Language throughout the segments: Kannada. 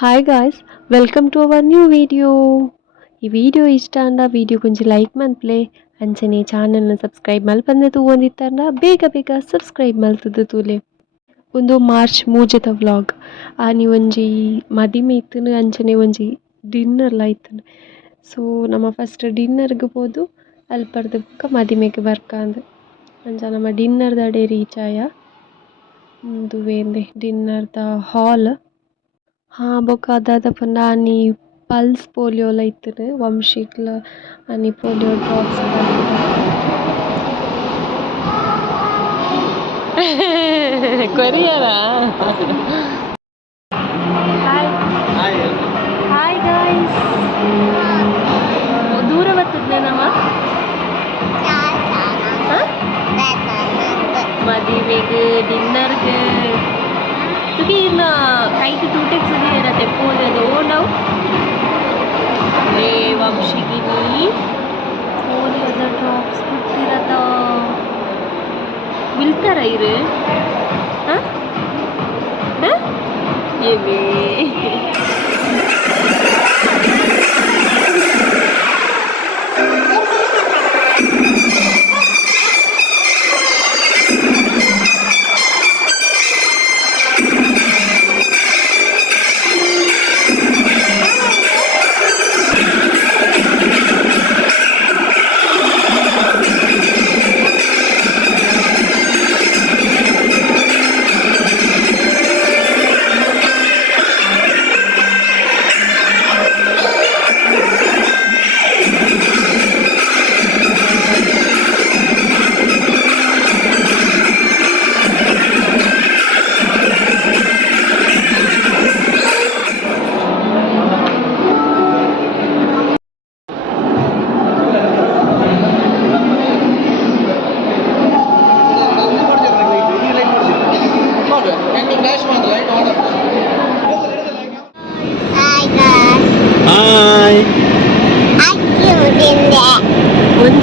Hi guys welcome to our new video ಈ ವಿಡಿಯೋ ಇಷ್ಟ ಅಂದ ವಿಡಿಯೋ ಕೊಂಚ ಲೈಕ್ ಮನ್ಪ್ಲೆ ಅಂಚನೆ ಚಾನಲ್ನ ಸಬ್ಸ್ಕ್ರೈಬ್ ಮಲ್ಪಂದೆ ತೂವೊಂದಿತ್ತಂಡ ಬೇಗ ಬೇಗ ಸಬ್ಸ್ಕ್ರೈಬ್ ಮಲ್ತದು ತೂಲೆ. ಒಂದು ಮಾರ್ಚ್ ಮೂಜದ ವ್ಲಾಗ್ ಆನಿ ಒಂಜಿ ಮದಿಮೆ ಇತ್ತುನು ಅಂಚನೆ ಒಂಜಿ ಡಿನ್ನರ್ಲ ಇತ್ತುಂಡು ಸೊ ನಮ್ಮ ಫಸ್ಟ್ ಡಿನ್ನರ್ಗ್ ಪೋದು ಅಲ್ಪರ್ದು ಬುಕ್ಕ ಮದಿಮೆಗ್ ಬರ್ಕಂದು ಅಂಚ ನಮ್ಮ ಡಿನ್ನರ್ದ ಅಡೆ ರೀಚ್ ಆಯ. ಉಂದು ವೇಂದೆ ಡಿನ್ನರ್ದ ಹಾಲ್ ಹಾ ಬೊಕ ದಾದ ಪಂಡ ಆನಿ ಪಲ್ಸ್ ಪೋಲಿಯೋಲ ಇತ್ತ್ಂಡ್ ವಂಶಿಕ್ಲ ಆನಿ ಪೋಲಿಯೋ ಡ್ರಾಪ್ಸ್ ಕೊರಿಯರಾ ಹಾಯ್ ಹಾಯ್ ಗಾಯ್ಸ್ ದೂರ ಬರ್ತದೆ ನಮ್ಮ ಮದುವೆಗೆ ಡಿನ್ನರ್ಗೆ ತುಗಿ ಇನ್ನ ಕೈಗೆ ತೂಟಕ್ಕೆ ಸರಿ ಇರತ್ತೆ ಪೋಲಿಯೋದು ನಾವು ಲೇ ವಂಶಿಗಿನಿ ಪೋಲಿಯೋದ ಡ್ರಾಪ್ಸ್ ಕೊಡ್ತಿರತ್ತ ಬಿಲ್ತಾರ ಇರು ಹಾಂ ಹಾಂ ಏನೇ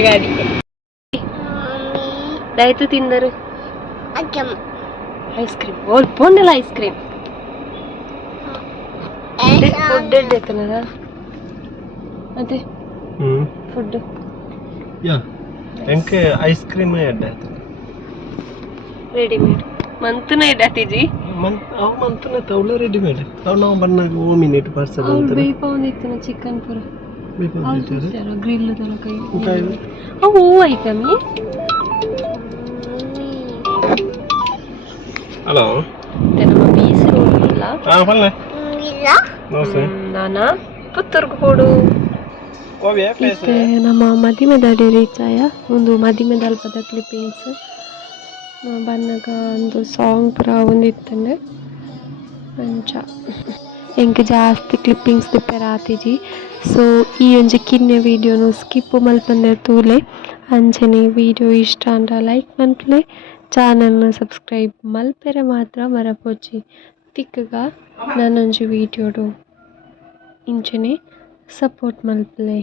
ಗಾಡಿ ದಯತು ತಿಂದರು. ಐಸ್ ಕ್ರೀಮ್ ಓಲ್ ಪೋಂಡಲ್ಲ ಐಸ್ ಕ್ರೀಮ್ ಫುಡ್ ಎಡ್ಡೆತ್ತನದ ಅದೇ ಫುಡ್ ಯಾ ಎಂಕೆ ಐಸ್ ಕ್ರೀಮ್ ಎಡ್ಡೆ ರೆಡಿಮೇಡ್ ಮಂತುನ ಎಡ್ಡಾತಿಜಿ ಮಂತ್ ಅವು ಮಂತುನ ತವಳ ರೆಡಿಮೇಡ್ ಅವ್ ನಾವು ಬನ್ನಾಗ ಓ ಮಿನಿಟ್ ಪಾರ್ಸಲ್ ಅಂತ ಬೇಯ್ಪ ಒಂದಿತ್ತು ಚಿಕನ್ ಪುರ ಅವು ಐಟಮಿ ಹಲೋ ನಮ್ಮ ಬೀಸರು ಇಲ್ಲ. ಹಾ ಬಲ್ಲೆ ನಮಸ್ತೆ. ನಾನ? ಪುತ್ತೂರ್ಗೆ ಹೋಡು. ಓವಿಯ ಮತ್ತೆ ನಮ್ಮ ಮದಿಮೆದ ಅಡಿ ರೀಚ್ ಆಯ ಒಂದು ಮದಿಮೆ ದಲ್ಪದ ಕ್ಲಿಪ್ಪಿಂಗ್ಸ್ ಬನ್ನಾಗ ಒಂದು ಸಾಂಗ್ ಪುರ ಒಂದಿತ್ತಂದೆ. ಅಂಚ. ಎಂಕ್ ಜಾಸ್ತಿ ಕ್ಲಿಪ್ಪಿಂಗ್ಸ್ ದಿಪ್ಪೆರ ಆತಿಜಿ ಸೊ ಈ ಒಂಜಿ ಕಿನ್ನೆ ವಿಡಿಯೋನು ಸ್ಕಿಪ್ ಮಲ್ಪಂದೆ ತೂಲೆ. ಅಂಚನೆ ವಿಡಿಯೋ ಇಷ್ಟ ಅಂಡ ಲೈಕ್ ಮನ್ಪುಲೆ ಚಾನಲ್ನ ಸಬ್ಸ್ಕ್ರೈಬ್ ಮಲ್ಪೆರೆ ಮಾತ್ರ ಮರಪೋಜಿ ತಿಕ್ಕಗ ನಾನೊಂಜಿ ವಿಡಿಯೋಡು ಇಂಚನೆ ಸಪೋರ್ಟ್ ಮಲ್ಪಲೆ.